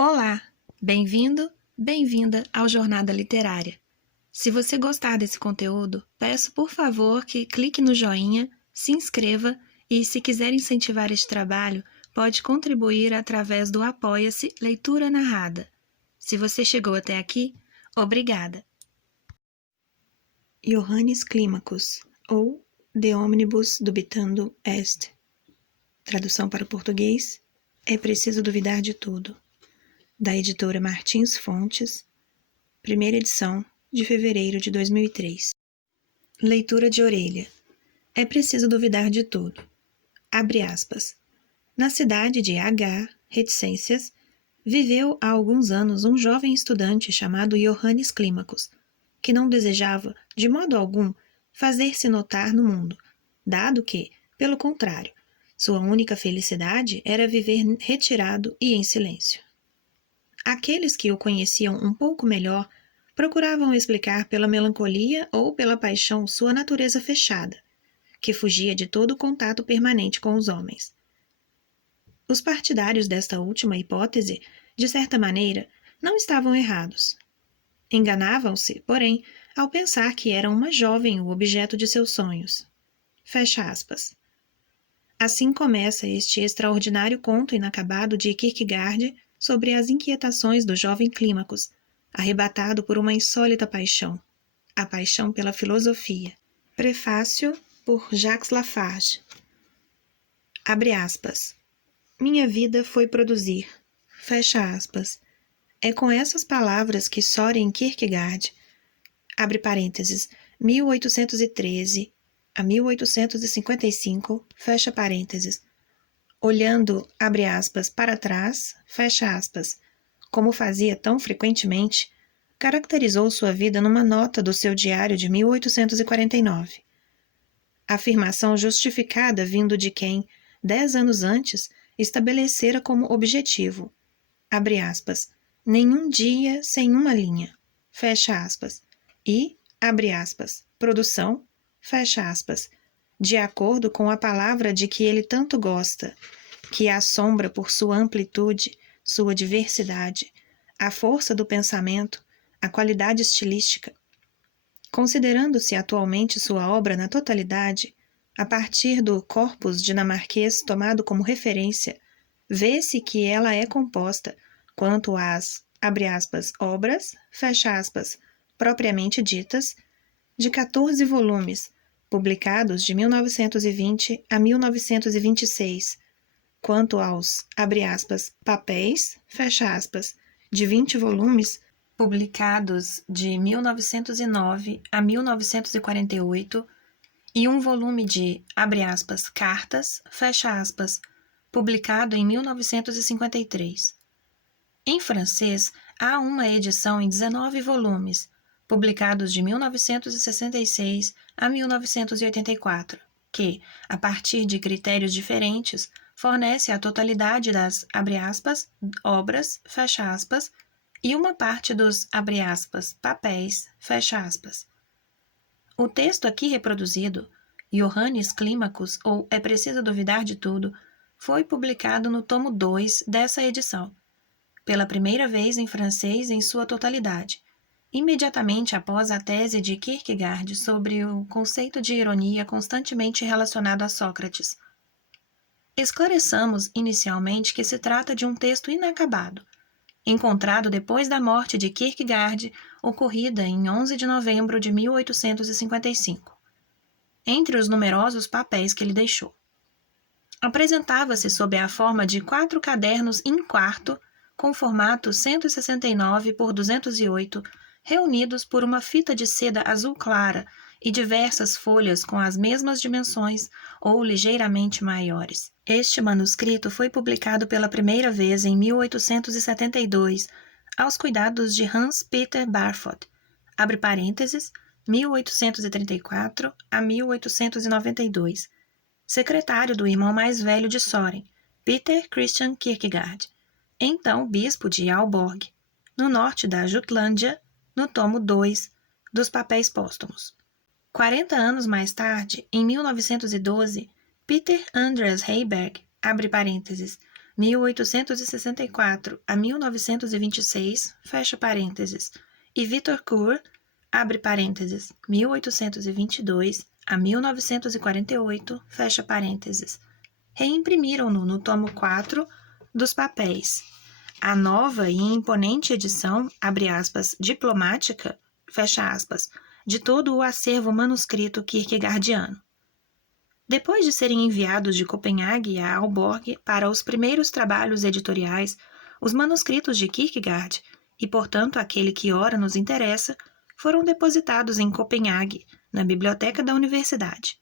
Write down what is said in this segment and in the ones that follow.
Olá, bem-vindo, bem-vinda ao Jornada Literária. Se você gostar desse conteúdo, peço por favor que clique no joinha, se inscreva e, se quiser incentivar este trabalho, pode contribuir através do Apoia-se Leitura Narrada. Se você chegou até aqui, obrigada. Johannes Climacus, ou De Omnibus Dubitando Est. Tradução para o português: É preciso duvidar de tudo. Da editora Martins Fontes, primeira edição, de fevereiro de 2003. Leitura de orelha. É preciso duvidar de tudo. Abre aspas. Na cidade de H. Reticências, viveu há alguns anos um jovem estudante chamado Johannes Climacus, que não desejava, de modo algum, fazer-se notar no mundo, dado que, pelo contrário, sua única felicidade era viver retirado e em silêncio. Aqueles que o conheciam um pouco melhor procuravam explicar pela melancolia ou pela paixão sua natureza fechada, que fugia de todo contato permanente com os homens. Os partidários desta última hipótese, de certa maneira, não estavam errados. Enganavam-se, porém, ao pensar que era uma jovem o objeto de seus sonhos. Fecha aspas. Assim começa este extraordinário conto inacabado de Kierkegaard sobre as inquietações do jovem Climacus, arrebatado por uma insólita paixão, a paixão pela filosofia. Prefácio por Jacques Lafarge. Abre aspas. Minha vida foi produzir. Fecha aspas. É com essas palavras que Søren Kierkegaard, abre parênteses, 1813 a 1855, fecha parênteses, olhando, abre aspas, para trás, fecha aspas, como fazia tão frequentemente, caracterizou sua vida numa nota do seu diário de 1849. Afirmação justificada vindo de quem, 10 anos antes, estabelecera como objetivo, abre aspas, nenhum dia sem uma linha, fecha aspas, e, abre aspas, produção, fecha aspas, de acordo com a palavra de que ele tanto gosta, que assombra por sua amplitude, sua diversidade, a força do pensamento, a qualidade estilística. Considerando-se atualmente sua obra na totalidade, a partir do corpus dinamarquês tomado como referência, vê-se que ela é composta, quanto às, abre aspas, obras, fecha aspas, propriamente ditas, de 14 volumes, publicados de 1920 a 1926, quanto aos, abre aspas, papéis, fecha aspas, de 20 volumes, publicados de 1909 a 1948, e um volume de, abre aspas, cartas, fecha aspas, publicado em 1953. Em francês, há uma edição em 19 volumes, publicados de 1966 a 1984, que, a partir de critérios diferentes, fornece a totalidade das, abre aspas, obras, fecha aspas, e uma parte dos, abre aspas, papéis, fecha aspas. O texto aqui reproduzido, Johannes Climacus, ou É Preciso Duvidar de Tudo, foi publicado no tomo 2 dessa edição, pela primeira vez em francês em sua totalidade, imediatamente após a tese de Kierkegaard sobre o conceito de ironia constantemente relacionado a Sócrates. Esclareçamos inicialmente que se trata de um texto inacabado, encontrado depois da morte de Kierkegaard, ocorrida em 11 de novembro de 1855, entre os numerosos papéis que ele deixou. Apresentava-se sob a forma de 4 cadernos em quarto, com formato 169 por 208, reunidos por uma fita de seda azul clara e diversas folhas com as mesmas dimensões ou ligeiramente maiores. Este manuscrito foi publicado pela primeira vez em 1872, aos cuidados de Hans Peter Barfoot, abre parênteses, 1834 a 1892, secretário do irmão mais velho de Søren, Peter Christian Kierkegaard, então bispo de Aalborg, no norte da Jutlândia, no tomo 2 dos papéis póstumos. 40 anos mais tarde, em 1912, Peter Andreas Heiberg, abre parênteses, 1864 a 1926, fecha parênteses, e Victor Cour, abre parênteses, 1822 a 1948, fecha parênteses, reimprimiram-no no tomo 4 dos papéis. A nova e imponente edição, abre aspas, diplomática, fecha aspas, de todo o acervo manuscrito kierkegaardiano. Depois de serem enviados de Copenhague a Aalborg para os primeiros trabalhos editoriais, os manuscritos de Kierkegaard, e portanto aquele que ora nos interessa, foram depositados em Copenhague, na biblioteca da universidade.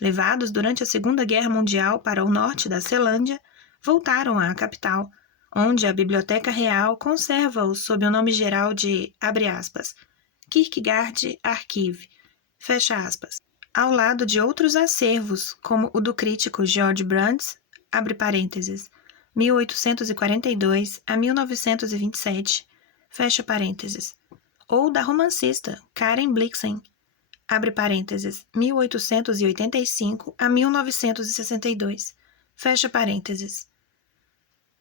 Levados durante a Segunda Guerra Mundial para o norte da Celândia, voltaram à capital, onde a Biblioteca Real conserva-os sob o nome geral de, abre aspas, Kierkegaard Archive, fecha aspas, ao lado de outros acervos, como o do crítico George Brandes, abre parênteses, 1842 a 1927, fecha parênteses, ou da romancista Karen Blixen, abre parênteses, 1885 a 1962, fecha parênteses.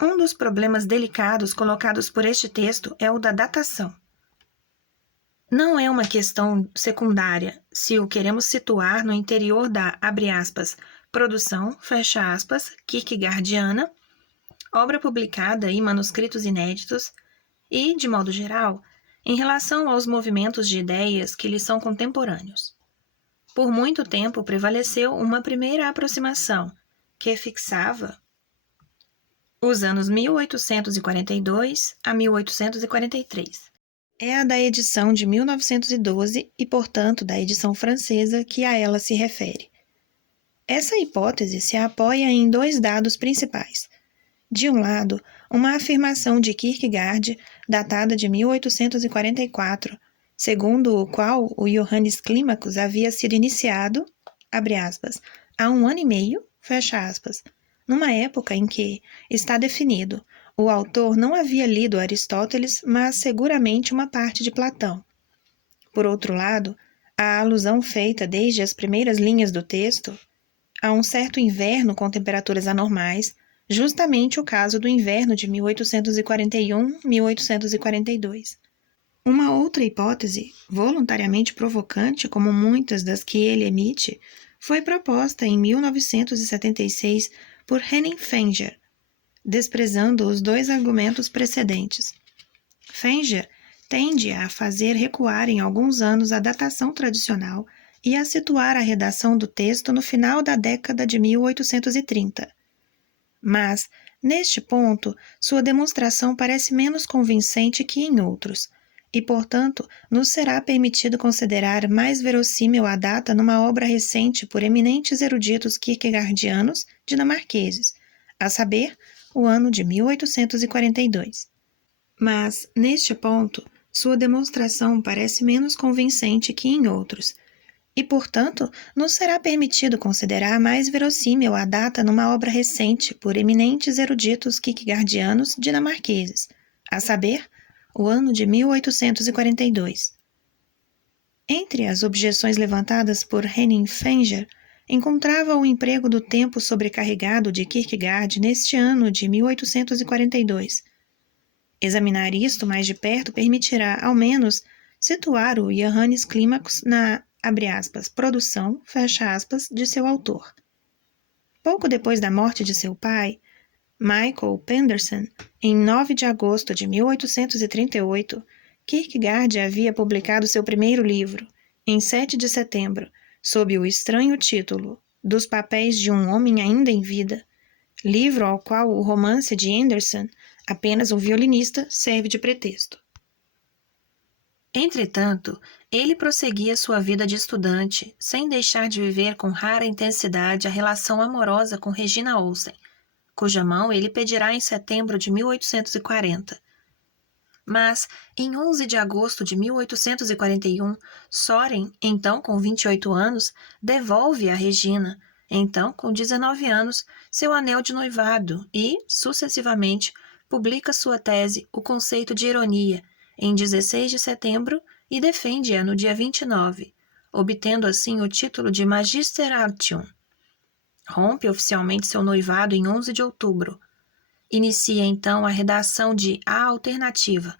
Um dos problemas delicados colocados por este texto é o da datação. Não é uma questão secundária se o queremos situar no interior da, abre aspas, produção, fecha aspas, kierkegaardiana, obra publicada e manuscritos inéditos, e, de modo geral, em relação aos movimentos de ideias que lhes são contemporâneos. Por muito tempo prevaleceu uma primeira aproximação, que fixava os anos 1842 a 1843. É a da edição de 1912 e, portanto, da edição francesa que a ela se refere. Essa hipótese se apoia em dois dados principais. De um lado, uma afirmação de Kierkegaard, datada de 1844, segundo o qual o Johannes Climacus havia sido iniciado, abre aspas, há 1 ano e meio, fecha aspas, numa época em que, está definido, o autor não havia lido Aristóteles, mas seguramente uma parte de Platão. Por outro lado, a alusão feita desde as primeiras linhas do texto a um certo inverno com temperaturas anormais, justamente o caso do inverno de 1841-1842. Uma outra hipótese, voluntariamente provocante como muitas das que ele emite, foi proposta em 1976 por Henning Fenger, desprezando os dois argumentos precedentes. Fenger tende a fazer recuar em alguns anos a datação tradicional e a situar a redação do texto no final da década de 1830. Mas, neste ponto, sua demonstração parece menos convincente que em outros, e, portanto, nos será permitido considerar mais verossímil a data numa obra recente por eminentes eruditos kierkegaardianos dinamarqueses, a saber, o ano de 1842. Mas, neste ponto, sua demonstração parece menos convincente que em outros, e, portanto, nos será permitido considerar mais verossímil a data numa obra recente por eminentes eruditos kierkegaardianos dinamarqueses, a saber, o ano de 1842. Entre as objeções levantadas por Henning Fenger, encontrava o emprego do tempo sobrecarregado de Kierkegaard neste ano de 1842. Examinar isto mais de perto permitirá, ao menos, situar o Johannes Climacus na, abre aspas, produção, fecha aspas, de seu autor. Pouco depois da morte de seu pai, Michael Penderson, em 9 de agosto de 1838, Kierkegaard havia publicado seu primeiro livro, em 7 de setembro, sob o estranho título Dos Papéis de um Homem Ainda em Vida, livro ao qual o romance de Anderson, apenas um violinista, serve de pretexto. Entretanto, ele prosseguia sua vida de estudante, sem deixar de viver com rara intensidade a relação amorosa com Regina Olsen, cuja mão ele pedirá em setembro de 1840. Mas, em 11 de agosto de 1841, Soren, então com 28 anos, devolve a Regina, então com 19 anos, seu anel de noivado e, sucessivamente, publica sua tese O Conceito de Ironia, em 16 de setembro e defende-a no dia 29, obtendo assim o título de Magister Artium. Rompe oficialmente seu noivado em 11 de outubro. Inicia então a redação de A Alternativa,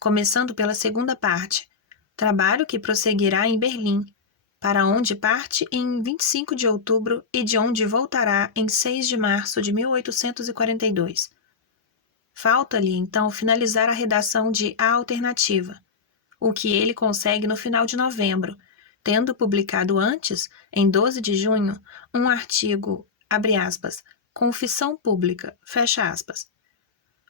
começando pela segunda parte, trabalho que prosseguirá em Berlim, para onde parte em 25 de outubro e de onde voltará em 6 de março de 1842. Falta-lhe, então, finalizar a redação de A Alternativa, o que ele consegue no final de novembro, tendo publicado antes, em 12 de junho, um artigo, abre aspas, Confissão Pública, fecha aspas.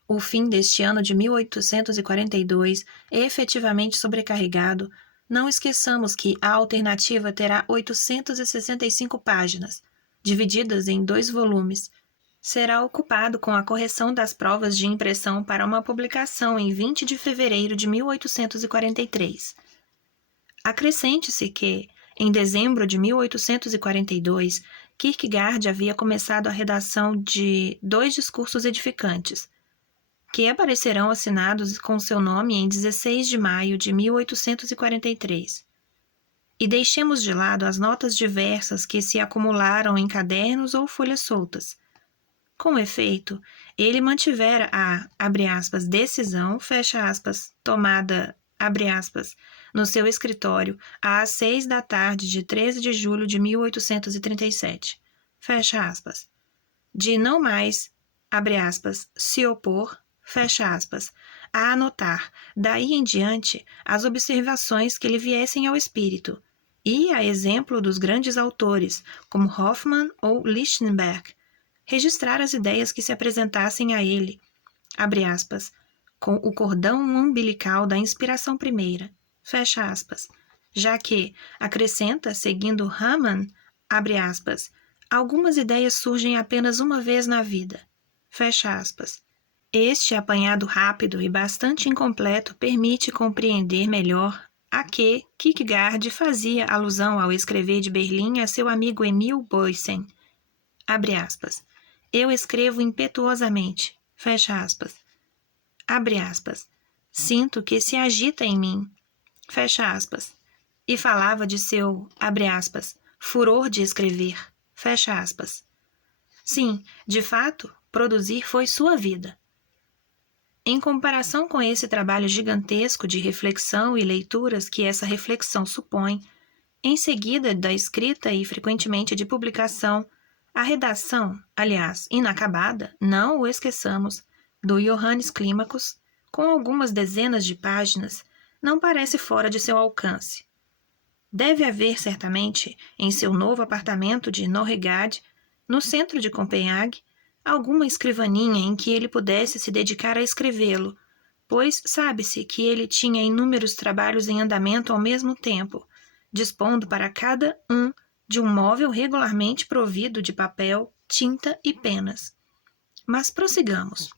O fim deste ano de 1842 é efetivamente sobrecarregado. Não esqueçamos que a alternativa terá 865 páginas, divididas em 2 volumes. Será ocupado com a correção das provas de impressão para uma publicação em 20 de fevereiro de 1843. Acrescente-se que, em dezembro de 1842, Kierkegaard havia começado a redação de 2 discursos edificantes, que aparecerão assinados com seu nome em 16 de maio de 1843. E deixemos de lado as notas diversas que se acumularam em cadernos ou folhas soltas. Com efeito, ele mantivera a, abre aspas, decisão, fecha aspas, tomada, abre aspas, no seu escritório às 6 da tarde de 13 de julho de 1837, fecha aspas, de não mais, abre aspas, se opor, fecha aspas, a anotar, daí em diante, as observações que lhe viessem ao espírito, e, a exemplo dos grandes autores, como Hoffmann ou Lichtenberg, registrar as ideias que se apresentassem a ele, abre aspas, com o cordão umbilical da inspiração primeira, fecha aspas, já que, acrescenta, seguindo Hamann, abre aspas, algumas ideias surgem apenas uma vez na vida, fecha aspas. Este apanhado rápido e bastante incompleto permite compreender melhor a que Kierkegaard fazia alusão ao escrever de Berlim a seu amigo Emil Boysen, abre aspas, eu escrevo impetuosamente, fecha aspas, abre aspas, sinto que se agita em mim, fecha aspas, e falava de seu, abre aspas, furor de escrever, fecha aspas. Sim, de fato, produzir foi sua vida. Em comparação com esse trabalho gigantesco de reflexão e leituras que essa reflexão supõe, em seguida da escrita e frequentemente de publicação, a redação, aliás, inacabada, não o esqueçamos, do Johannes Climacus, com algumas dezenas de páginas, não parece fora de seu alcance. Deve haver, certamente, em seu novo apartamento de Norregade, no centro de Copenhague, alguma escrivaninha em que ele pudesse se dedicar a escrevê-lo, pois sabe-se que ele tinha inúmeros trabalhos em andamento ao mesmo tempo, dispondo para cada um de um móvel regularmente provido de papel, tinta e penas. Mas prossigamos.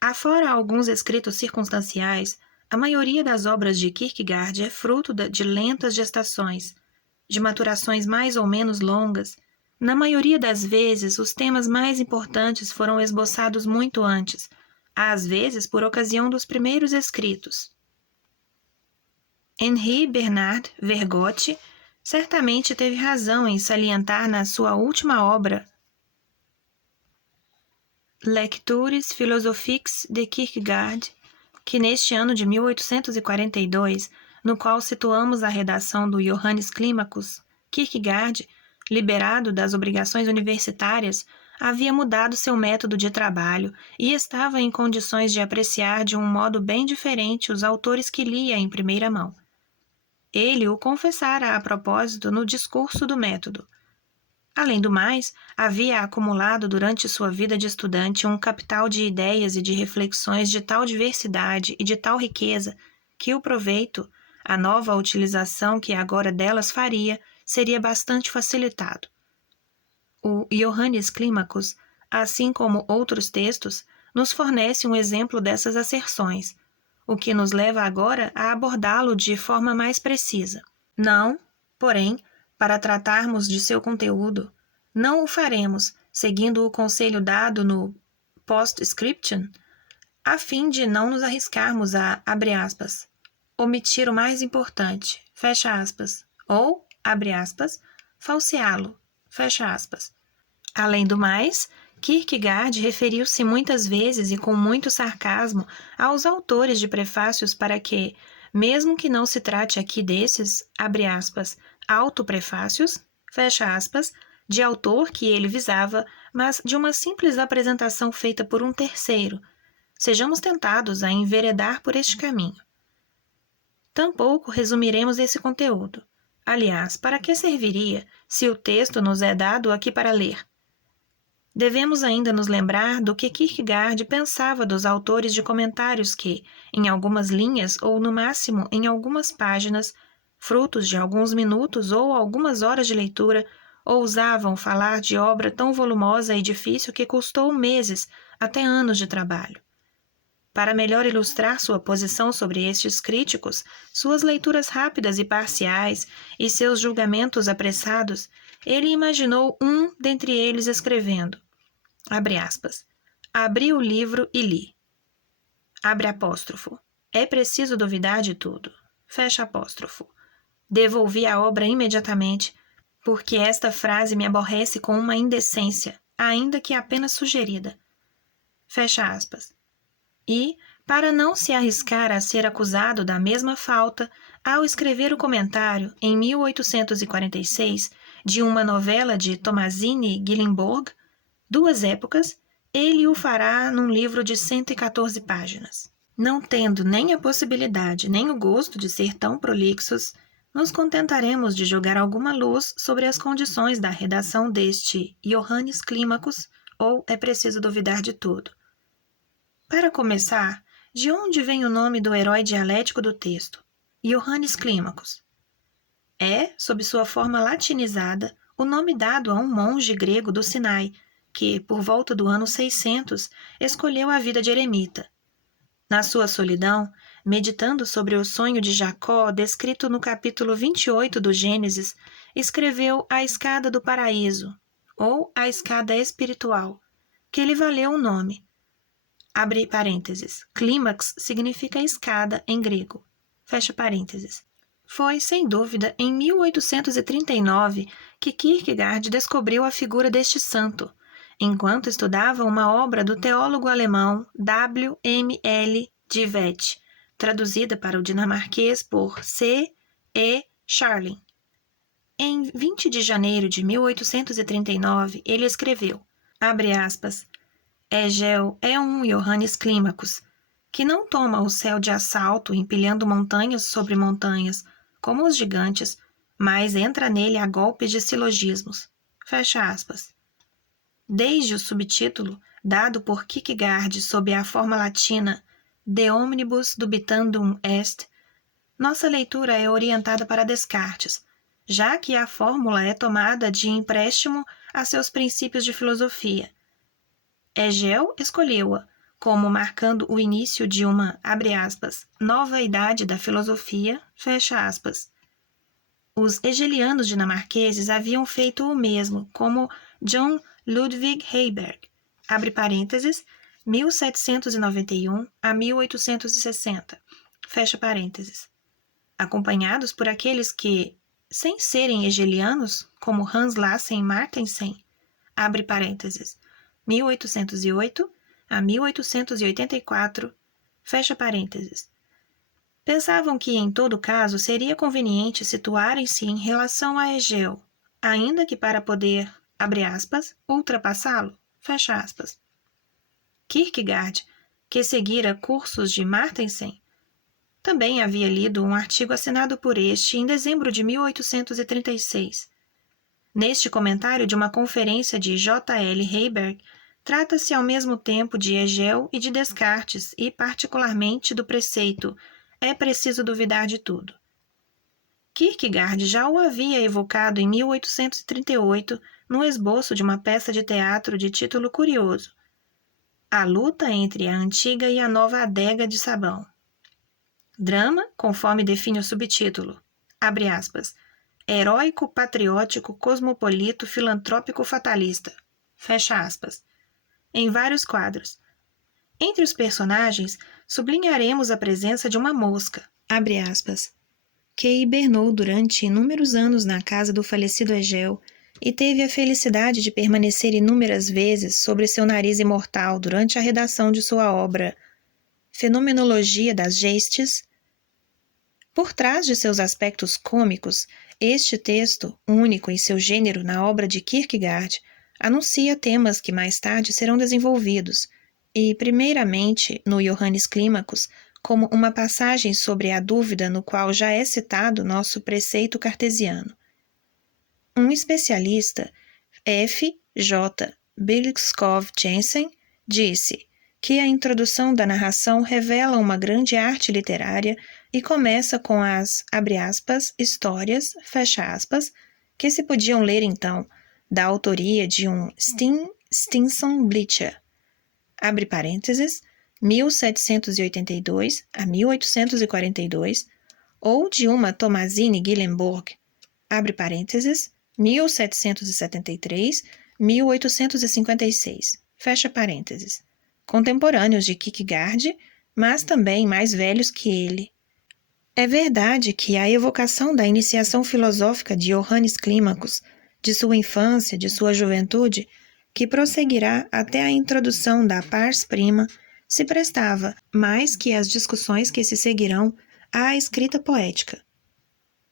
Afora alguns escritos circunstanciais, a maioria das obras de Kierkegaard é fruto de lentas gestações, de maturações mais ou menos longas. Na maioria das vezes, os temas mais importantes foram esboçados muito antes, às vezes por ocasião dos primeiros escritos. Henri Bernard Vergote certamente teve razão em salientar na sua última obra, Lectures philosophiques de Kierkegaard, que neste ano de 1842, no qual situamos a redação do Johannes Climacus, Kierkegaard, liberado das obrigações universitárias, havia mudado seu método de trabalho e estava em condições de apreciar de um modo bem diferente os autores que lia em primeira mão. Ele o confessara a propósito no discurso do método. Além do mais, havia acumulado durante sua vida de estudante um capital de ideias e de reflexões de tal diversidade e de tal riqueza que o proveito, a nova utilização que agora delas faria, seria bastante facilitado. O Johannes Climacus, assim como outros textos, nos fornece um exemplo dessas asserções, o que nos leva agora a abordá-lo de forma mais precisa. Não, porém, para tratarmos de seu conteúdo, não o faremos, seguindo o conselho dado no Postscriptum, a fim de não nos arriscarmos a, abre aspas, omitir o mais importante, fecha aspas, ou, abre aspas, falseá-lo, fecha aspas. Além do mais, Kierkegaard referiu-se muitas vezes e com muito sarcasmo aos autores de prefácios para que, mesmo que não se trate aqui desses, abre aspas, autoprefácios, fecha aspas, de autor que ele visava, mas de uma simples apresentação feita por um terceiro, sejamos tentados a enveredar por este caminho. Tampouco resumiremos esse conteúdo. Aliás, para que serviria se o texto nos é dado aqui para ler? Devemos ainda nos lembrar do que Kierkegaard pensava dos autores de comentários que, em algumas linhas ou no máximo em algumas páginas, frutos de alguns minutos ou algumas horas de leitura, ousavam falar de obra tão volumosa e difícil que custou meses, até anos de trabalho. Para melhor ilustrar sua posição sobre estes críticos, suas leituras rápidas e parciais e seus julgamentos apressados, ele imaginou um dentre eles escrevendo, abre aspas, abri o livro e li. Abre apóstrofo. É preciso duvidar de tudo. Fecha apóstrofo. Devolvi a obra imediatamente, porque esta frase me aborrece com uma indecência, ainda que apenas sugerida. Fecha aspas. E, para não se arriscar a ser acusado da mesma falta, ao escrever o comentário, em 1846, de uma novela de Tommasini Gyllenborg, Duas Épocas, ele o fará num livro de 114 páginas. Não tendo nem a possibilidade nem o gosto de ser tão prolixos, nos contentaremos de jogar alguma luz sobre as condições da redação deste Johannes Climacus, ou É Preciso Duvidar de Tudo. Para começar, de onde vem o nome do herói dialético do texto, Johannes Climacus? É, sob sua forma latinizada, o nome dado a um monge grego do Sinai, que, por volta do ano 600, escolheu a vida de eremita. Na sua solidão, meditando sobre o sonho de Jacó, descrito no capítulo 28 do Gênesis, escreveu A Escada do Paraíso, ou A Escada Espiritual, que lhe valeu o nome. Abre parênteses. Clímax significa escada em grego. Fecha parênteses. Foi, sem dúvida, em 1839 que Kierkegaard descobriu a figura deste santo, enquanto estudava uma obra do teólogo alemão W. M. L. de Wet, traduzida para o dinamarquês por C. E. Scharling. Em 20 de janeiro de 1839, ele escreveu, abre aspas, Hegel é um Johannes Climacus, que não toma o céu de assalto empilhando montanhas sobre montanhas, como os gigantes, mas entra nele a golpes de silogismos. Fecha aspas. Desde o subtítulo, dado por Kierkegaard sob a forma latina De omnibus dubitandum est, nossa leitura é orientada para Descartes, já que a fórmula é tomada de empréstimo a seus princípios de filosofia. Hegel escolheu-a como marcando o início de uma, abre aspas, nova idade da filosofia, fecha aspas. Os hegelianos dinamarqueses haviam feito o mesmo, como John Ludwig Heiberg, abre parênteses, 1791 a 1860, fecha parênteses, acompanhados por aqueles que, sem serem hegelianos, como Hans Lassen Martensen, abre parênteses, 1808 a 1884, fecha parênteses. Pensavam que, em todo caso, seria conveniente situarem-se em relação a Hegel, ainda que para poder, abre aspas, ultrapassá-lo, fecha aspas. Kierkegaard, que seguira cursos de Martensen, também havia lido um artigo assinado por este em dezembro de 1836. Neste comentário de uma conferência de J. L. Heiberg, trata-se ao mesmo tempo de Hegel e de Descartes e, particularmente, do preceito É preciso duvidar de tudo. Kierkegaard já o havia evocado em 1838 no esboço de uma peça de teatro de título curioso, A luta entre a antiga e a nova adega de sabão. Drama, conforme define o subtítulo, abre aspas, heróico, patriótico, cosmopolito, filantrópico, fatalista, fecha aspas, em vários quadros. Entre os personagens, sublinharemos a presença de uma mosca, abre aspas, que hibernou durante inúmeros anos na casa do falecido Hegel e teve a felicidade de permanecer inúmeras vezes sobre seu nariz imortal durante a redação de sua obra Fenomenologia das Gestes. Por trás de seus aspectos cômicos, este texto, único em seu gênero na obra de Kierkegaard, anuncia temas que mais tarde serão desenvolvidos, e, primeiramente, no Johannes Climacus, como uma passagem sobre a dúvida no qual já é citado nosso preceito cartesiano. Um especialista, F. J. Bilskov Jensen, disse que a introdução da narração revela uma grande arte literária e começa com as, abre aspas, histórias, fecha aspas, que se podiam ler então, da autoria de um Stinson Bleacher, abre parênteses, 1782 a 1842, ou de uma Tomazine Gyllenborg, abre parênteses, 1773, 1856, fecha parênteses, contemporâneos de Kierkegaard, mas também mais velhos que ele. É verdade que a evocação da iniciação filosófica de Johannes Climacus, de sua infância, de sua juventude, que prosseguirá até a introdução da Pars Prima, se prestava, mais que as discussões que se seguirão, à escrita poética.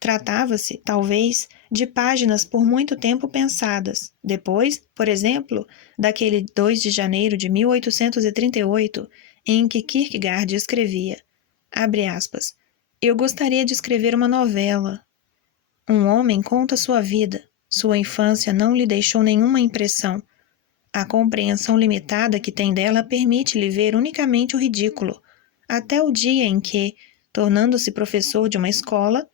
Tratava-se, talvez, de páginas por muito tempo pensadas. Depois, por exemplo, daquele 2 de janeiro de 1838, em que Kierkegaard escrevia, abre aspas, eu gostaria de escrever uma novela. Um homem conta sua vida. Sua infância não lhe deixou nenhuma impressão. A compreensão limitada que tem dela permite-lhe ver unicamente o ridículo, até o dia em que, tornando-se professor de uma escola,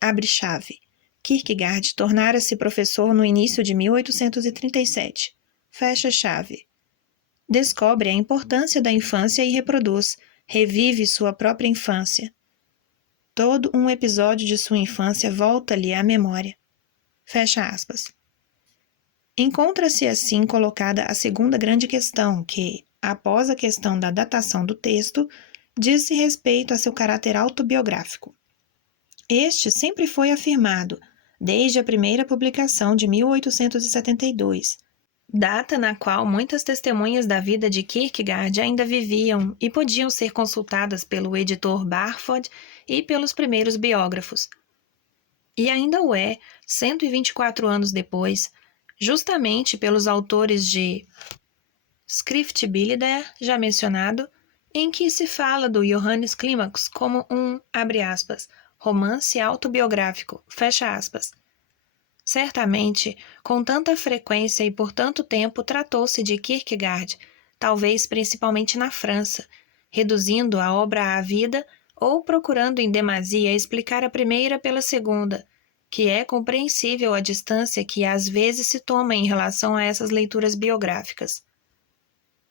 abre chave. Kierkegaard tornara-se professor no início de 1837. Fecha chave. Descobre a importância da infância e reproduz, revive sua própria infância. Todo um episódio de sua infância volta-lhe à memória. Fecha aspas. Encontra-se assim colocada a segunda grande questão que, após a questão da datação do texto, diz-se respeito a seu caráter autobiográfico. Este sempre foi afirmado, desde a primeira publicação de 1872, data na qual muitas testemunhas da vida de Kierkegaard ainda viviam e podiam ser consultadas pelo editor Barford e pelos primeiros biógrafos. E ainda o é, 124 anos depois, justamente pelos autores de Skriftbilder, já mencionado, em que se fala do Johannes Climacus como um, abre aspas, romance autobiográfico, fecha aspas. Certamente, com tanta frequência e por tanto tempo tratou-se de Kierkegaard, talvez principalmente na França, reduzindo a obra à vida ou procurando em demasia explicar a primeira pela segunda, que é compreensível a distância que às vezes se toma em relação a essas leituras biográficas.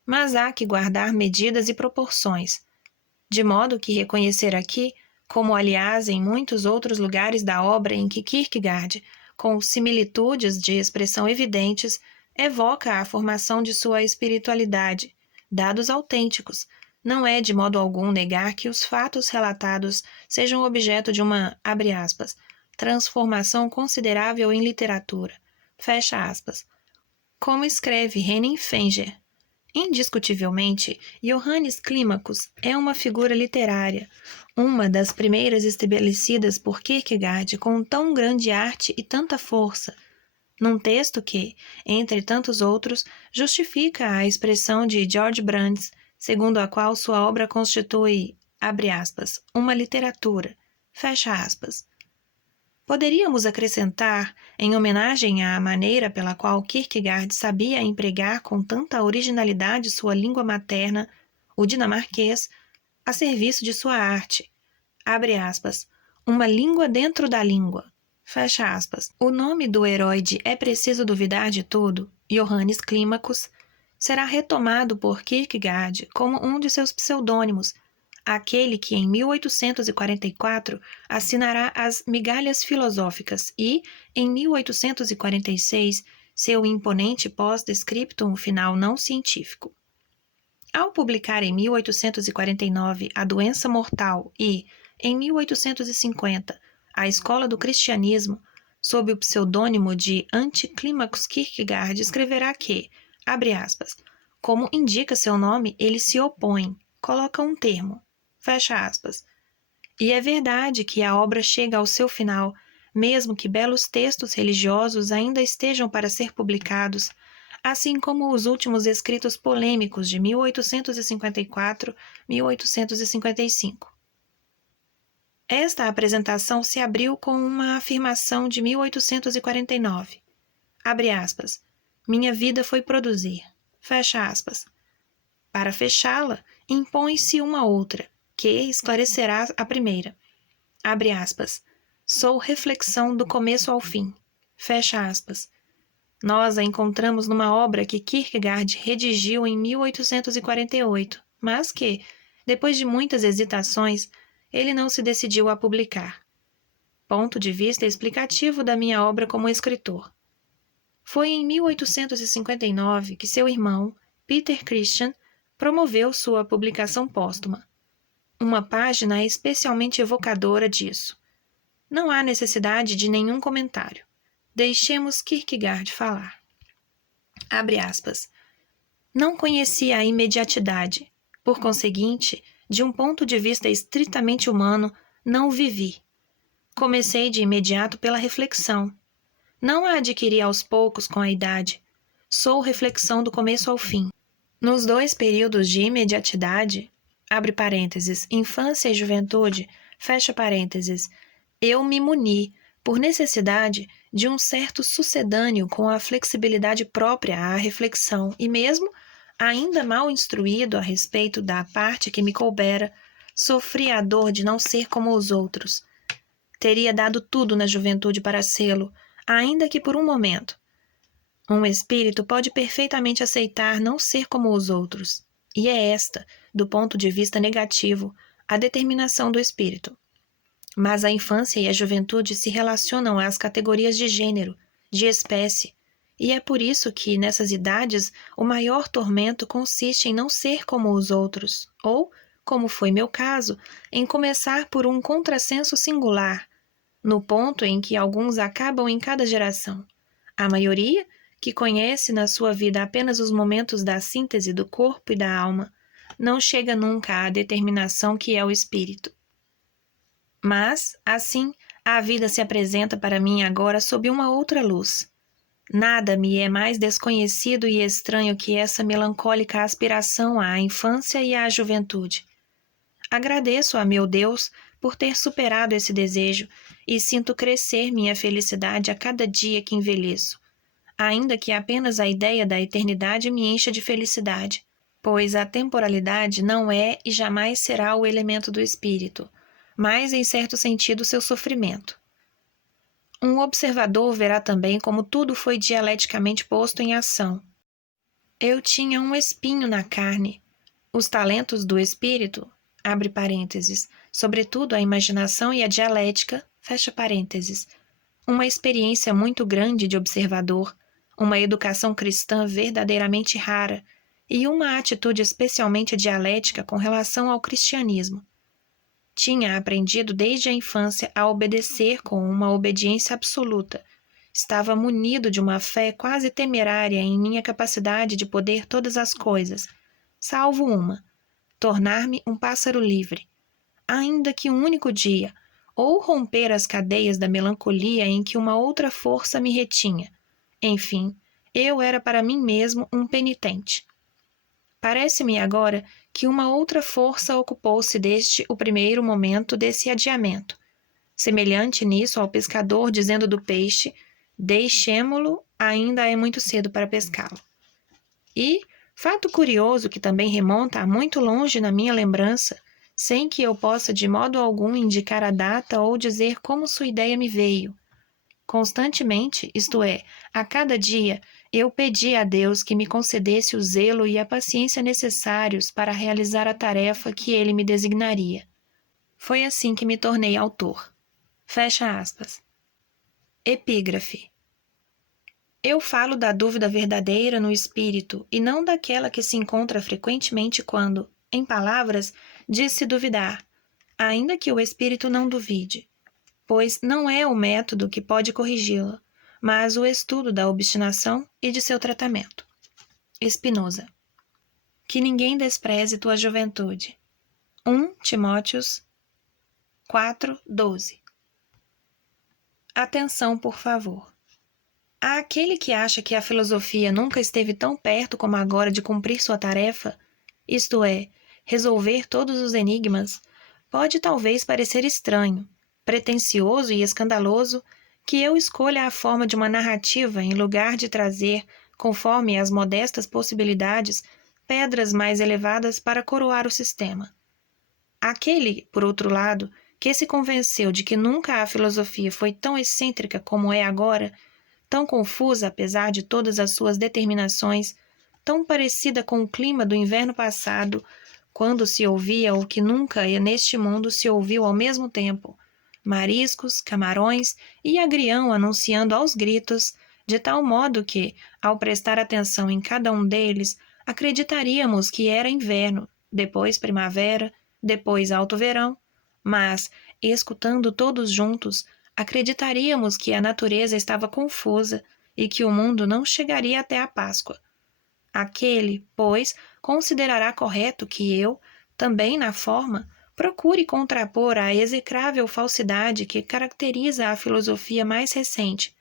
Mas há que guardar medidas e proporções, de modo que reconhecer aqui, como aliás em muitos outros lugares da obra em que Kierkegaard, com similitudes de expressão evidentes, evoca a formação de sua espiritualidade, dados autênticos, não é de modo algum negar que os fatos relatados sejam objeto de uma, abre aspas, transformação considerável em literatura, fecha aspas, como escreve Henning Fenger. Indiscutivelmente, Johannes Climacus é uma figura literária, uma das primeiras estabelecidas por Kierkegaard com tão grande arte e tanta força, num texto que, entre tantos outros, justifica a expressão de George Brandes, segundo a qual sua obra constitui, abre aspas, uma literatura, fecha aspas. Poderíamos acrescentar, em homenagem à maneira pela qual Kierkegaard sabia empregar com tanta originalidade sua língua materna, o dinamarquês, a serviço de sua arte, abre aspas, uma língua dentro da língua, fecha aspas. O nome do herói de É Preciso Duvidar de Tudo, Johannes Climacus, será retomado por Kierkegaard como um de seus pseudônimos, aquele que em 1844 assinará as Migalhas Filosóficas e, em 1846, seu imponente pós-descriptum final não científico. Ao publicar em 1849 A Doença Mortal e, em 1850, A Escola do Cristianismo, sob o pseudônimo de Anticlímax Kierkegaard, escreverá que, abre aspas, como indica seu nome, ele se opõe, coloca um termo, fecha aspas. E é verdade que a obra chega ao seu final, mesmo que belos textos religiosos ainda estejam para ser publicados, assim como os últimos escritos polêmicos de 1854, 1855. Esta apresentação se abriu com uma afirmação de 1849. Abre aspas. Minha vida foi produzir. Fecha aspas. Para fechá-la, impõe-se uma outra, que esclarecerá a primeira. Abre aspas. Sou reflexão do começo ao fim. Fecha aspas. Nós a encontramos numa obra que Kierkegaard redigiu em 1848, mas que, depois de muitas hesitações, ele não se decidiu a publicar. Ponto de vista explicativo da minha obra como escritor. Foi em 1859 que seu irmão, Peter Christian, promoveu sua publicação póstuma. Uma página especialmente evocadora disso. Não há necessidade de nenhum comentário. Deixemos Kierkegaard falar. Abre aspas. Não conhecia a imediatidade. Por conseguinte, de um ponto de vista estritamente humano, não o vivi. Comecei de imediato pela reflexão. Não a adquiri aos poucos com a idade. Sou reflexão do começo ao fim. Nos dois períodos de imediatidade, abre parênteses, infância e juventude, fecha parênteses, eu me muni, por necessidade, de um certo sucedâneo com a flexibilidade própria à reflexão e mesmo, ainda mal instruído a respeito da parte que me coubera, sofri a dor de não ser como os outros. Teria dado tudo na juventude para sê-lo, ainda que por um momento. Um espírito pode perfeitamente aceitar não ser como os outros, e é esta, do ponto de vista negativo, a determinação do espírito. Mas a infância e a juventude se relacionam às categorias de gênero, de espécie, e é por isso que, nessas idades, o maior tormento consiste em não ser como os outros, ou, como foi meu caso, em começar por um contrassenso singular, no ponto em que alguns acabam em cada geração. A maioria, que conhece na sua vida apenas os momentos da síntese do corpo e da alma, não chega nunca à determinação que é o espírito. Mas, assim, a vida se apresenta para mim agora sob uma outra luz. Nada me é mais desconhecido e estranho que essa melancólica aspiração à infância e à juventude. Agradeço a meu Deus por ter superado esse desejo e sinto crescer minha felicidade a cada dia que envelheço, ainda que apenas a ideia da eternidade me encha de felicidade, pois a temporalidade não é e jamais será o elemento do espírito, mas, em certo sentido, seu sofrimento. Um observador verá também como tudo foi dialeticamente posto em ação. Eu tinha um espinho na carne. Os talentos do espírito, abre parênteses, sobretudo a imaginação e a dialética, fecha parênteses, uma experiência muito grande de observador, uma educação cristã verdadeiramente rara e uma atitude especialmente dialética com relação ao cristianismo. Tinha aprendido desde a infância a obedecer com uma obediência absoluta. Estava munido de uma fé quase temerária em minha capacidade de poder todas as coisas, salvo uma, tornar-me um pássaro livre. Ainda que um único dia, ou romper as cadeias da melancolia em que uma outra força me retinha. Enfim, eu era para mim mesmo um penitente. Parece-me agora que uma outra força ocupou-se deste o primeiro momento desse adiamento, semelhante nisso ao pescador dizendo do peixe, deixemo-lo, ainda é muito cedo para pescá-lo. E, fato curioso que também remonta a muito longe na minha lembrança, sem que eu possa de modo algum indicar a data ou dizer como sua ideia me veio. Constantemente, isto é, a cada dia, eu pedi a Deus que me concedesse o zelo e a paciência necessários para realizar a tarefa que ele me designaria. Foi assim que me tornei autor. Fecha aspas. Epígrafe. Eu falo da dúvida verdadeira no espírito e não daquela que se encontra frequentemente quando, em palavras, diz-se duvidar, ainda que o espírito não duvide. pois não é o método que pode corrigi-la, mas o estudo da obstinação e de seu tratamento. Spinoza. Que ninguém despreze tua juventude. 1 Timóteos 4:12. Atenção, por favor. Há aquele que acha que a filosofia nunca esteve tão perto como agora de cumprir sua tarefa, isto é, resolver todos os enigmas, pode talvez parecer estranho, pretensioso e escandaloso que eu escolha a forma de uma narrativa em lugar de trazer, conforme as modestas possibilidades, pedras mais elevadas para coroar o sistema. Aquele, por outro lado, que se convenceu de que nunca a filosofia foi tão excêntrica como é agora, tão confusa apesar de todas as suas determinações, tão parecida com o clima do inverno passado, quando se ouvia o que nunca neste mundo se ouviu ao mesmo tempo, mariscos, camarões e agrião anunciando aos gritos, de tal modo que, ao prestar atenção em cada um deles, acreditaríamos que era inverno, depois primavera, depois alto verão, mas, escutando todos juntos, acreditaríamos que a natureza estava confusa e que o mundo não chegaria até a Páscoa. Aquele, pois, considerará correto que eu, também na forma, procure contrapor a execrável falsidade que caracteriza a filosofia mais recente,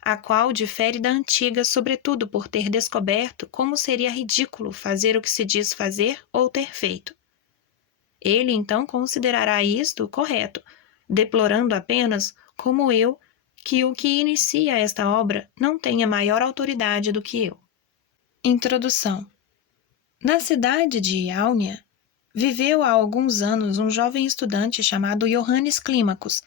a qual difere da antiga sobretudo por ter descoberto como seria ridículo fazer o que se diz fazer ou ter feito. Ele, então, considerará isto correto, deplorando apenas, como eu, que o que inicia esta obra não tenha maior autoridade do que eu. Introdução. Na cidade de Áunia, viveu há alguns anos um jovem estudante chamado Johannes Clímacus,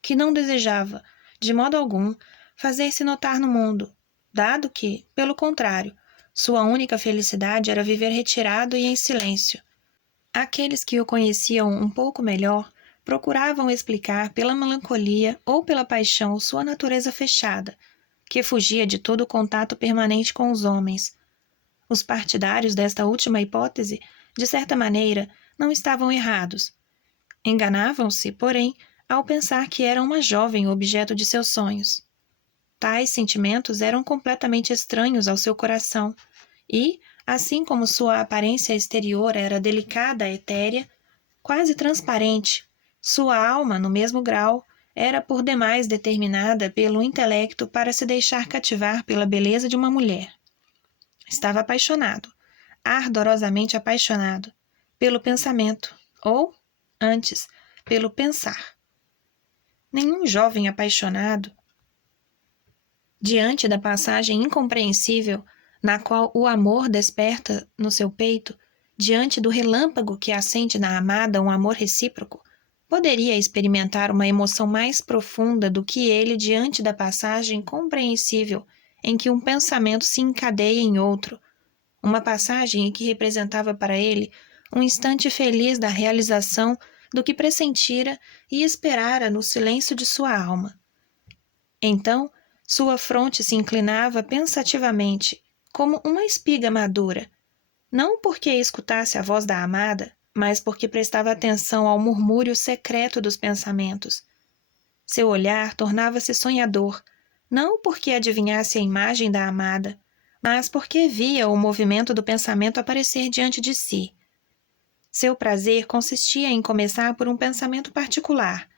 que não desejava, de modo algum, fazer-se notar no mundo, dado que, pelo contrário, sua única felicidade era viver retirado e em silêncio. Aqueles que o conheciam um pouco melhor procuravam explicar pela melancolia ou pela paixão sua natureza fechada, que fugia de todo contato permanente com os homens. Os partidários desta última hipótese, de certa maneira, não estavam errados. Enganavam-se, porém, ao pensar que era uma jovem objeto de seus sonhos. Tais sentimentos eram completamente estranhos ao seu coração e, assim como sua aparência exterior era delicada, etérea, quase transparente, sua alma, no mesmo grau, era por demais determinada pelo intelecto para se deixar cativar pela beleza de uma mulher. Estava apaixonado, ardorosamente apaixonado, pelo pensamento, ou, antes, pelo pensar. Nenhum jovem apaixonado, diante da passagem incompreensível na qual o amor desperta no seu peito, diante do relâmpago que acende na amada um amor recíproco, poderia experimentar uma emoção mais profunda do que ele diante da passagem compreensível em que um pensamento se encadeia em outro, uma passagem em que representava para ele um instante feliz da realização do que pressentira e esperara no silêncio de sua alma. Então, sua fronte se inclinava pensativamente, como uma espiga madura, não porque escutasse a voz da amada, mas porque prestava atenção ao murmúrio secreto dos pensamentos. Seu olhar tornava-se sonhador, não porque adivinhasse a imagem da amada, mas porque via o movimento do pensamento aparecer diante de si. Seu prazer consistia em começar por um pensamento particular,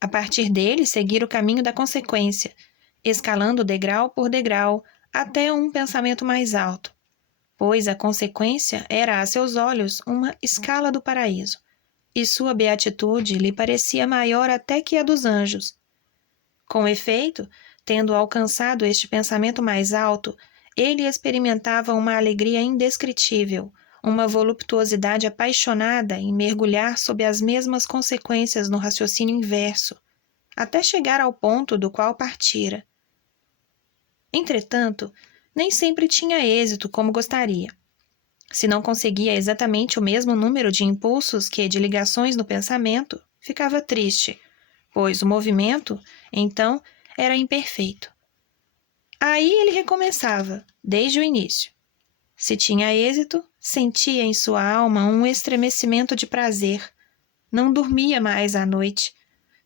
a partir dele seguir o caminho da consequência, escalando degrau por degrau até um pensamento mais alto, pois a consequência era a seus olhos uma escala do paraíso, e sua beatitude lhe parecia maior até que a dos anjos. Com efeito, tendo alcançado este pensamento mais alto, ele experimentava uma alegria indescritível, uma voluptuosidade apaixonada em mergulhar sob as mesmas consequências no raciocínio inverso, até chegar ao ponto do qual partira. Entretanto, nem sempre tinha êxito como gostaria. Se não conseguia exatamente o mesmo número de impulsos que de ligações no pensamento, ficava triste, pois o movimento, então, era imperfeito. Aí ele recomeçava, desde o início. Se tinha êxito, sentia em sua alma um estremecimento de prazer. Não dormia mais à noite.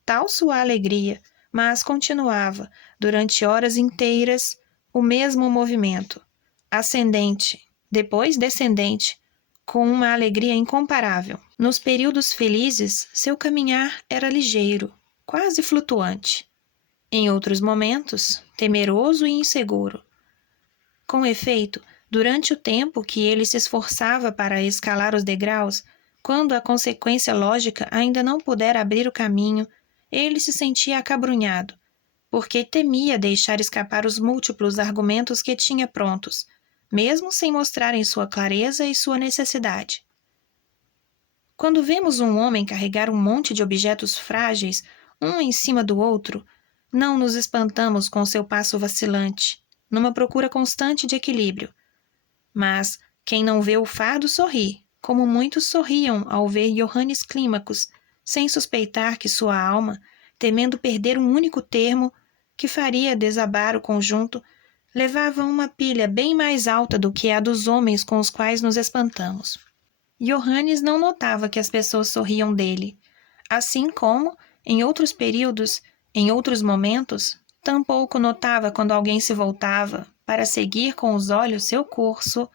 tal sua alegria, mas continuava, durante horas inteiras, o mesmo movimento, ascendente, depois descendente, com uma alegria incomparável. Nos períodos felizes, seu caminhar era ligeiro, quase flutuante. Em outros momentos, temeroso e inseguro. Com efeito, durante o tempo que ele se esforçava para escalar os degraus, quando a consequência lógica ainda não pudera abrir o caminho, ele se sentia acabrunhado, porque temia deixar escapar os múltiplos argumentos que tinha prontos, mesmo sem mostrarem sua clareza e sua necessidade. Quando vemos um homem carregar um monte de objetos frágeis, um em cima do outro, não nos espantamos com seu passo vacilante, numa procura constante de equilíbrio. Mas quem não vê o fardo sorri, como muitos sorriam ao ver Johannes Clímacos, sem suspeitar que sua alma, temendo perder um único termo que faria desabar o conjunto, levava uma pilha bem mais alta do que a dos homens com os quais nos espantamos. Johannes não notava que as pessoas sorriam dele, assim como, em outros períodos, em outros momentos, tampouco notava quando alguém se voltava para seguir com os olhos seu curso,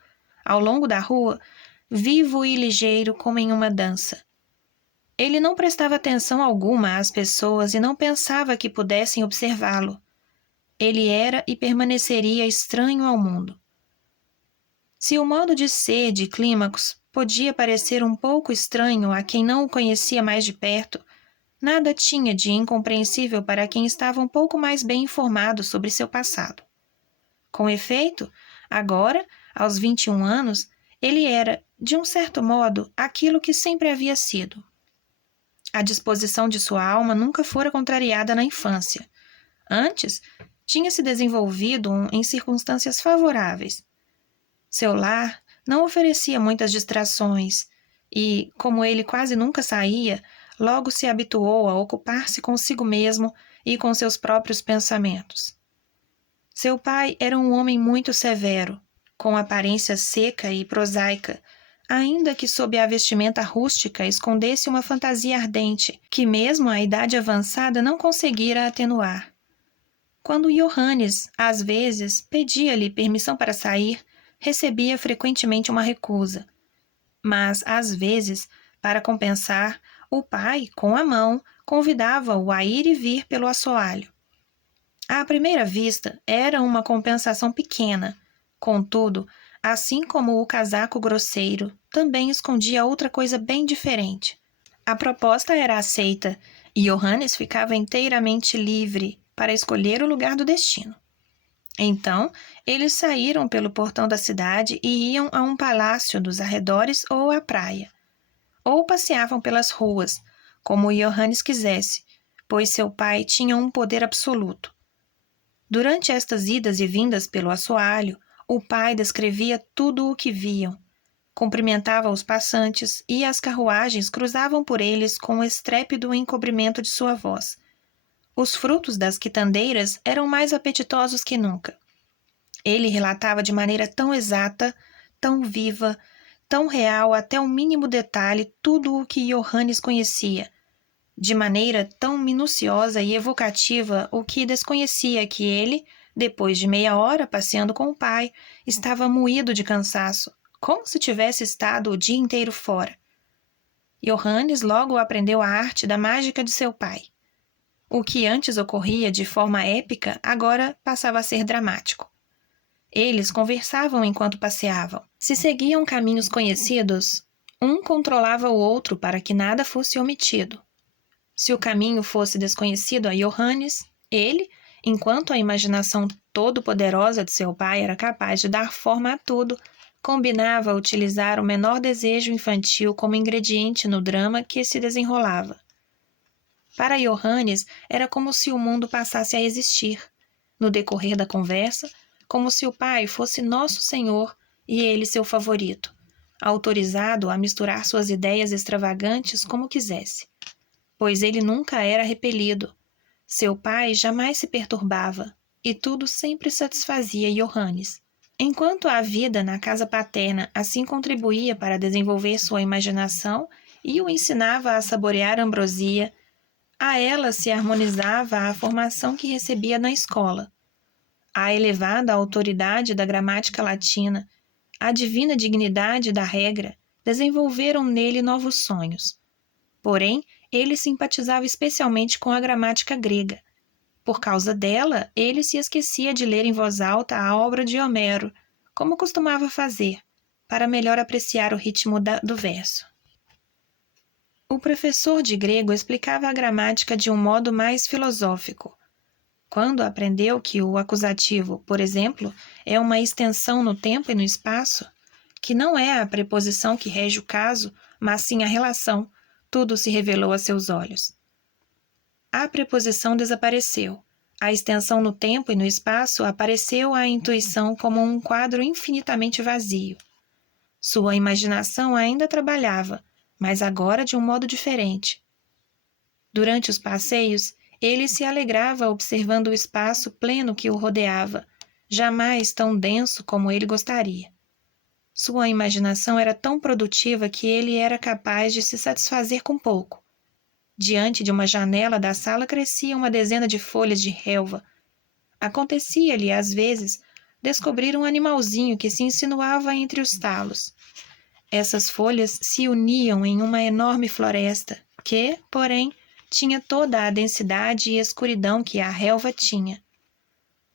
ao longo da rua, vivo e ligeiro como em uma dança. Ele não prestava atenção alguma às pessoas e não pensava que pudessem observá-lo. Ele era e permaneceria estranho ao mundo. Se o modo de ser de Clímacos podia parecer um pouco estranho a quem não o conhecia mais de perto, nada tinha de incompreensível para quem estava um pouco mais bem informado sobre seu passado. Com efeito, agora, aos 21 anos, ele era, de um certo modo, aquilo que sempre havia sido. A disposição de sua alma nunca fora contrariada na infância. Antes, tinha se desenvolvido em circunstâncias favoráveis. Seu lar não oferecia muitas distrações e, como ele quase nunca saía, logo se habituou a ocupar-se consigo mesmo e com seus próprios pensamentos. Seu pai era um homem muito severo, com aparência seca e prosaica, ainda que sob a vestimenta rústica escondesse uma fantasia ardente, que mesmo a idade avançada não conseguira atenuar. Quando Johannes, às vezes, pedia-lhe permissão para sair, recebia frequentemente uma recusa. Mas, às vezes, para compensar, o pai, com a mão, convidava-o a ir e vir pelo assoalho. À primeira vista, era uma compensação pequena. Contudo, assim como o casaco grosseiro, também escondia outra coisa bem diferente. A proposta era aceita, e Johannes ficava inteiramente livre para escolher o lugar do destino. Então, eles saíram pelo portão da cidade e iam a um palácio dos arredores ou à praia. Ou passeavam pelas ruas, como Johannes quisesse, pois seu pai tinha um poder absoluto. Durante estas idas e vindas pelo assoalho, o pai descrevia tudo o que viam, cumprimentava os passantes e as carruagens cruzavam por eles com o estrépido encobrimento de sua voz. Os frutos das quitandeiras eram mais apetitosos que nunca. Ele relatava de maneira tão exata, tão viva, tão real até o mínimo detalhe tudo o que Johannes conhecia, de maneira tão minuciosa e evocativa o que desconhecia que ele, depois de meia hora passeando com o pai, estava moído de cansaço, como se tivesse estado o dia inteiro fora. Johannes logo aprendeu a arte da mágica de seu pai. O que antes ocorria de forma épica, agora passava a ser dramático. Eles conversavam enquanto passeavam. Se seguiam caminhos conhecidos, um controlava o outro para que nada fosse omitido. Se o caminho fosse desconhecido a Johannes, ele, enquanto a imaginação todo-poderosa de seu pai era capaz de dar forma a tudo, combinava utilizar o menor desejo infantil como ingrediente no drama que se desenrolava. Para Johannes, era como se o mundo passasse a existir, no decorrer da conversa, como se o pai fosse nosso senhor e ele seu favorito, autorizado a misturar suas ideias extravagantes como quisesse. Pois ele nunca era repelido. Seu pai jamais se perturbava, e tudo sempre satisfazia Johannes. Enquanto a vida na casa paterna assim contribuía para desenvolver sua imaginação e o ensinava a saborear a ambrosia, A ela se harmonizava a formação que recebia na escola. A elevada autoridade da gramática latina, a divina dignidade da regra, desenvolveram nele novos sonhos. Porém, ele simpatizava especialmente com a gramática grega. Por causa dela, ele se esquecia de ler em voz alta a obra de Homero, como costumava fazer, para melhor apreciar o ritmo do verso. O professor de grego explicava a gramática de um modo mais filosófico. Quando aprendeu que o acusativo, por exemplo, é uma extensão no tempo e no espaço, que não é a preposição que rege o caso, mas sim a relação, tudo se revelou a seus olhos. A preposição desapareceu. A extensão no tempo e no espaço apareceu à intuição como um quadro infinitamente vazio. Sua imaginação ainda trabalhava, mas agora de um modo diferente. Durante os passeios, ele se alegrava observando o espaço pleno que o rodeava, jamais tão denso como ele gostaria. Sua imaginação era tão produtiva que ele era capaz de se satisfazer com pouco. Diante de uma janela da sala crescia uma dezena de folhas de relva. Acontecia-lhe, às vezes, descobrir um animalzinho que se insinuava entre os talos. Essas folhas se uniam em uma enorme floresta, que, porém, tinha toda a densidade e escuridão que a relva tinha.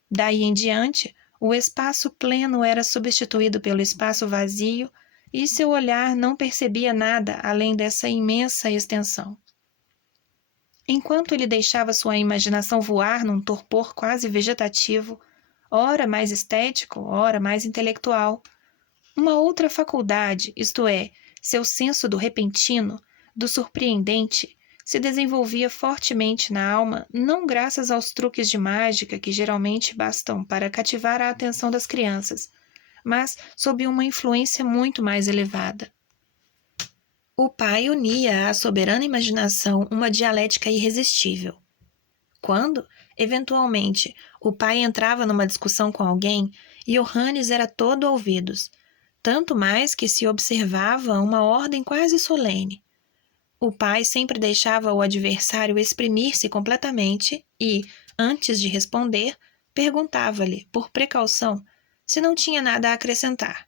Daí em diante, o espaço pleno era substituído pelo espaço vazio e seu olhar não percebia nada além dessa imensa extensão. Enquanto ele deixava sua imaginação voar num torpor quase vegetativo, ora mais estético, ora mais intelectual, uma outra faculdade, isto é, seu senso do repentino, do surpreendente, se desenvolvia fortemente na alma, não graças aos truques de mágica que geralmente bastam para cativar a atenção das crianças, mas sob uma influência muito mais elevada. O pai unia à soberana imaginação uma dialética irresistível. Quando, eventualmente, o pai entrava numa discussão com alguém, Johannes era todo ouvidos, tanto mais que se observava uma ordem quase solene. O pai sempre deixava o adversário exprimir-se completamente e, antes de responder, perguntava-lhe, por precaução, se não tinha nada a acrescentar.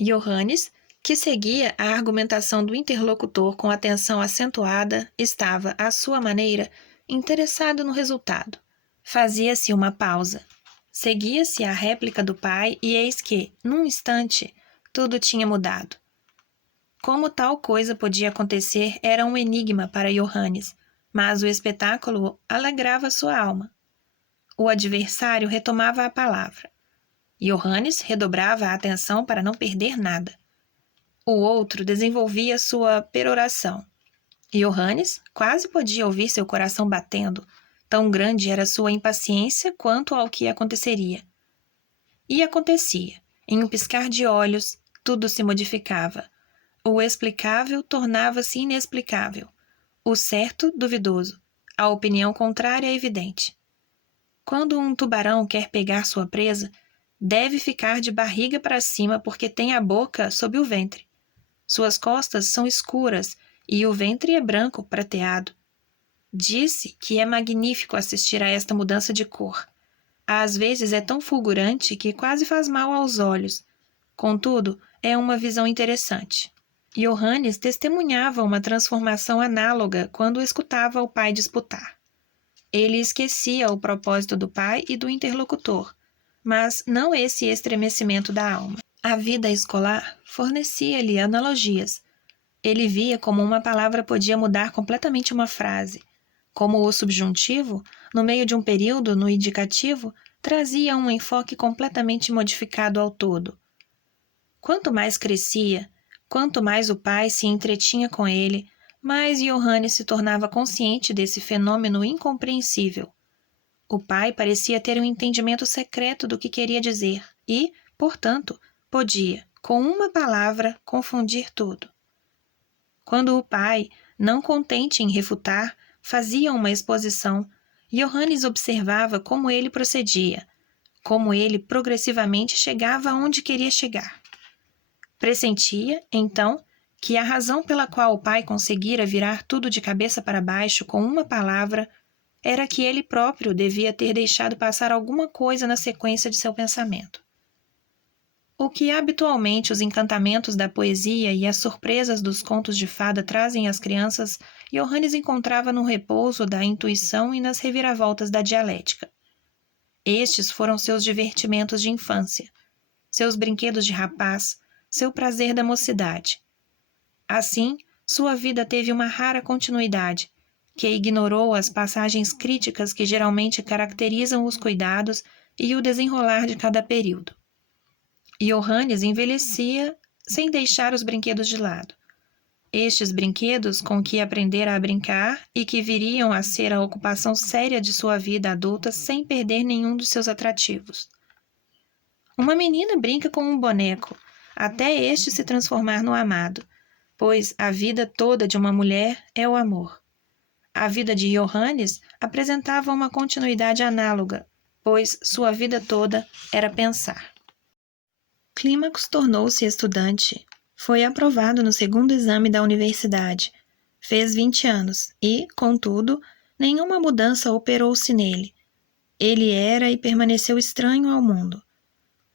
Johannes, que seguia a argumentação do interlocutor com atenção acentuada, estava, à sua maneira, interessado no resultado. Fazia-se uma pausa. Seguia-se a réplica do pai e eis que, num instante, tudo tinha mudado. Como tal coisa podia acontecer era um enigma para Johannes, mas o espetáculo alegrava sua alma. O adversário retomava a palavra. Johannes redobrava a atenção para não perder nada. O outro desenvolvia sua peroração. Johannes quase podia ouvir seu coração batendo, tão grande era sua impaciência quanto ao que aconteceria. E acontecia. Em um piscar de olhos, tudo se modificava. O explicável tornava-se inexplicável. O certo, duvidoso. A opinião contrária, evidente. Quando um tubarão quer pegar sua presa, deve ficar de barriga para cima porque tem a boca sob o ventre. Suas costas são escuras e o ventre é branco prateado. Disse que é magnífico assistir a esta mudança de cor. Às vezes é tão fulgurante que quase faz mal aos olhos. Contudo, é uma visão interessante. Johannes testemunhava uma transformação análoga quando escutava o pai disputar. Ele esquecia o propósito do pai e do interlocutor, mas não esse estremecimento da alma. A vida escolar fornecia-lhe analogias. Ele via como uma palavra podia mudar completamente uma frase, como o subjuntivo, no meio de um período no indicativo, trazia um enfoque completamente modificado ao todo. Quanto mais crescia, quanto mais o pai se entretinha com ele, mais Johannes se tornava consciente desse fenômeno incompreensível. O pai parecia ter um entendimento secreto do que queria dizer e, portanto, podia, com uma palavra, confundir tudo. Quando o pai, não contente em refutar, fazia uma exposição, Johannes observava como ele procedia, como ele progressivamente chegava aonde queria chegar. Pressentia, então, que a razão pela qual o pai conseguira virar tudo de cabeça para baixo com uma palavra era que ele próprio devia ter deixado passar alguma coisa na sequência de seu pensamento. O que habitualmente os encantamentos da poesia e as surpresas dos contos de fada trazem às crianças, Johannes encontrava no repouso da intuição e nas reviravoltas da dialética. Estes foram seus divertimentos de infância, seus brinquedos de rapaz, seu prazer da mocidade. Assim, sua vida teve uma rara continuidade, que ignorou as passagens críticas que geralmente caracterizam os cuidados e o desenrolar de cada período. Johannes envelhecia sem deixar os brinquedos de lado. Estes brinquedos com que aprendera a brincar e que viriam a ser a ocupação séria de sua vida adulta sem perder nenhum dos seus atrativos. Uma menina brinca com um boneco, até este se transformar no amado, pois a vida toda de uma mulher é o amor. A vida de Johannes apresentava uma continuidade análoga, pois sua vida toda era pensar. Clímaco tornou-se estudante. Foi aprovado no segundo exame da universidade. Fez 20 anos e, contudo, nenhuma mudança operou-se nele. Ele era e permaneceu estranho ao mundo.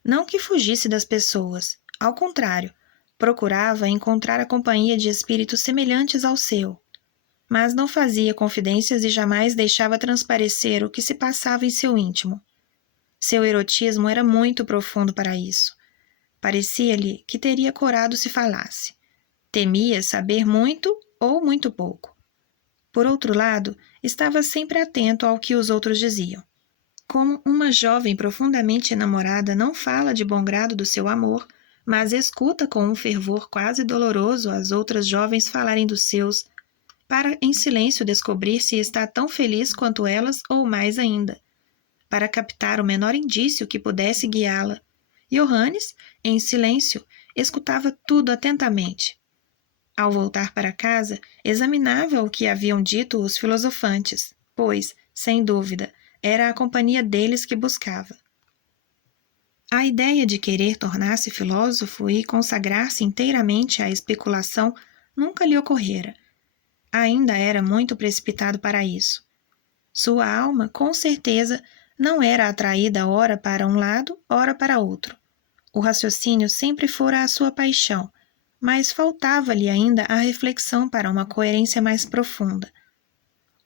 Não que fugisse das pessoas, ao contrário, procurava encontrar a companhia de espíritos semelhantes ao seu. Mas não fazia confidências e jamais deixava transparecer o que se passava em seu íntimo. Seu erotismo era muito profundo para isso. Parecia-lhe que teria corado se falasse. Temia saber muito ou muito pouco. Por outro lado, estava sempre atento ao que os outros diziam. Como uma jovem profundamente enamorada não fala de bom grado do seu amor, mas escuta com um fervor quase doloroso as outras jovens falarem dos seus, para em silêncio descobrir se está tão feliz quanto elas ou mais ainda, para captar o menor indício que pudesse guiá-la. Johannes, em silêncio, escutava tudo atentamente. Ao voltar para casa, examinava o que haviam dito os filosofantes, pois, sem dúvida, era a companhia deles que buscava. A ideia de querer tornar-se filósofo e consagrar-se inteiramente à especulação nunca lhe ocorrera. Ainda era muito precipitado para isso. Sua alma, com certeza, não era atraída ora para um lado, ora para outro. O raciocínio sempre fora a sua paixão, mas faltava-lhe ainda a reflexão para uma coerência mais profunda.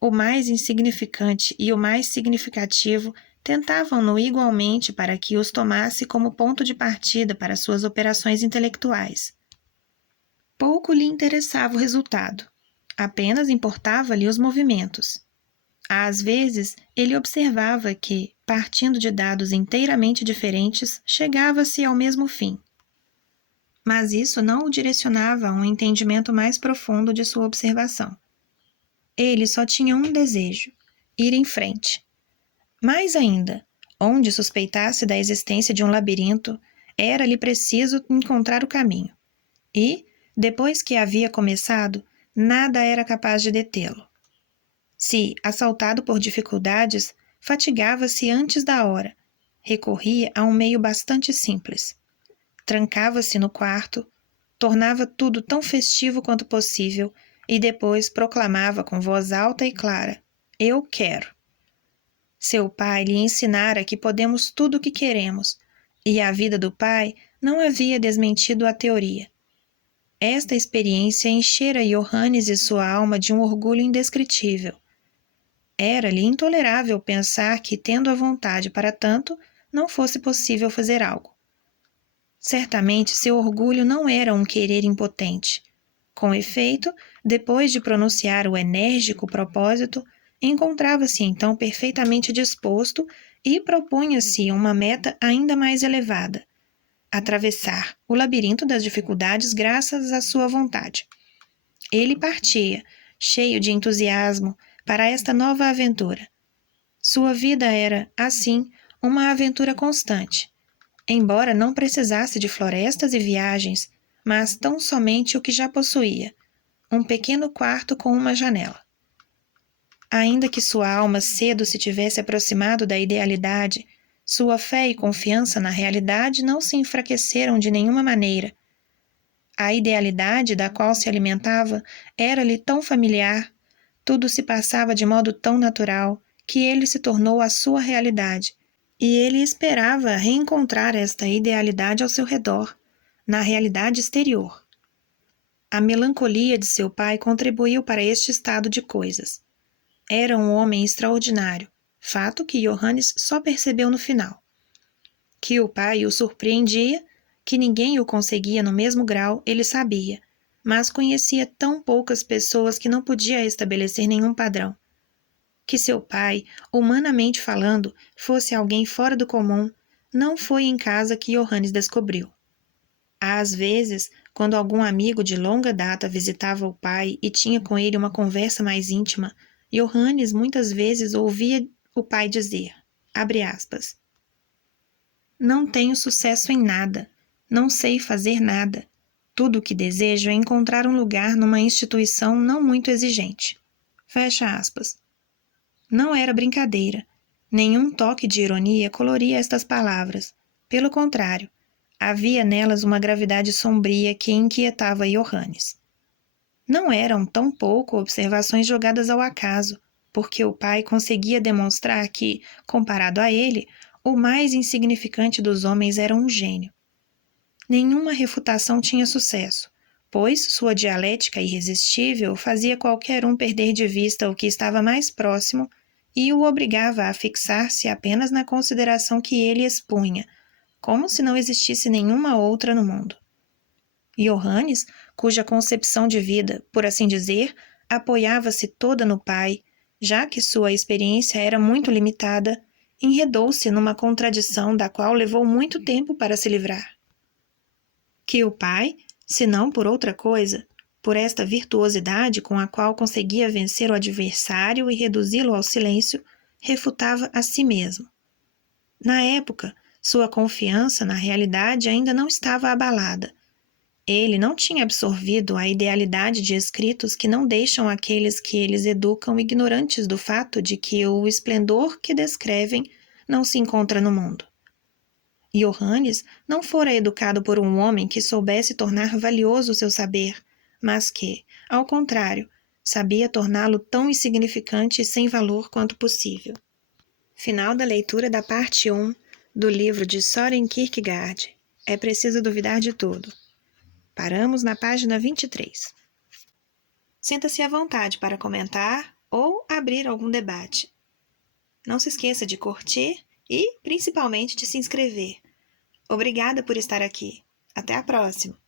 O mais insignificante e o mais significativo tentavam-no igualmente para que os tomasse como ponto de partida para suas operações intelectuais. Pouco lhe interessava o resultado, apenas importava-lhe os movimentos. Às vezes, ele observava que, partindo de dados inteiramente diferentes, chegava-se ao mesmo fim. Mas isso não o direcionava a um entendimento mais profundo de sua observação. Ele só tinha um desejo: ir em frente. Mais ainda, onde suspeitasse da existência de um labirinto, era-lhe preciso encontrar o caminho. E, depois que havia começado, nada era capaz de detê-lo. Se, assaltado por dificuldades, fatigava-se antes da hora, recorria a um meio bastante simples. Trancava-se no quarto, tornava tudo tão festivo quanto possível e depois proclamava com voz alta e clara: "Eu quero". Seu pai lhe ensinara que podemos tudo o que queremos, e a vida do pai não havia desmentido a teoria. Esta experiência enchera Johannes e sua alma de um orgulho indescritível. Era-lhe intolerável pensar que, tendo a vontade para tanto, não fosse possível fazer algo. Certamente seu orgulho não era um querer impotente. Com efeito, depois de pronunciar o enérgico propósito, encontrava-se então perfeitamente disposto e propunha-se uma meta ainda mais elevada: atravessar o labirinto das dificuldades graças à sua vontade. Ele partia, cheio de entusiasmo, para esta nova aventura. Sua vida era, assim, uma aventura constante, embora não precisasse de florestas e viagens, mas tão somente o que já possuía, um pequeno quarto com uma janela. Ainda que sua alma cedo se tivesse aproximado da idealidade, sua fé e confiança na realidade não se enfraqueceram de nenhuma maneira. A idealidade da qual se alimentava era-lhe tão familiar, tudo se passava de modo tão natural, que ele se tornou a sua realidade, e ele esperava reencontrar esta idealidade ao seu redor, na realidade exterior. A melancolia de seu pai contribuiu para este estado de coisas. Era um homem extraordinário, fato que Johannes só percebeu no final. Que o pai o surpreendia, que ninguém o conseguia no mesmo grau, ele sabia, mas conhecia tão poucas pessoas que não podia estabelecer nenhum padrão. Que seu pai, humanamente falando, fosse alguém fora do comum, não foi em casa que Johannes descobriu. Às vezes, quando algum amigo de longa data visitava o pai e tinha com ele uma conversa mais íntima, Johannes muitas vezes ouvia o pai dizer, abre aspas, não tenho sucesso em nada, não sei fazer nada. Tudo o que desejo é encontrar um lugar numa instituição não muito exigente. Fecha aspas. Não era brincadeira. Nenhum toque de ironia coloria estas palavras. Pelo contrário, havia nelas uma gravidade sombria que inquietava Johannes. Não eram tão pouco observações jogadas ao acaso, porque o pai conseguia demonstrar que, comparado a ele, o mais insignificante dos homens era um gênio. Nenhuma refutação tinha sucesso, pois sua dialética irresistível fazia qualquer um perder de vista o que estava mais próximo e o obrigava a fixar-se apenas na consideração que ele expunha, como se não existisse nenhuma outra no mundo. Johannes, cuja concepção de vida, por assim dizer, apoiava-se toda no pai, já que sua experiência era muito limitada, enredou-se numa contradição da qual levou muito tempo para se livrar. Que o pai, se não por outra coisa, por esta virtuosidade com a qual conseguia vencer o adversário e reduzi-lo ao silêncio, refutava a si mesmo. Na época, sua confiança na realidade ainda não estava abalada. Ele não tinha absorvido a idealidade de escritos que não deixam aqueles que eles educam ignorantes do fato de que o esplendor que descrevem não se encontra no mundo. Johannes não fora educado por um homem que soubesse tornar valioso seu saber, mas que, ao contrário, sabia torná-lo tão insignificante e sem valor quanto possível. Final da leitura da parte 1 do livro de Søren Kierkegaard. É preciso duvidar de tudo. Paramos na página 23. Sinta-se à vontade para comentar ou abrir algum debate. Não se esqueça de curtir e, principalmente, de se inscrever. Obrigada por estar aqui. Até a próxima!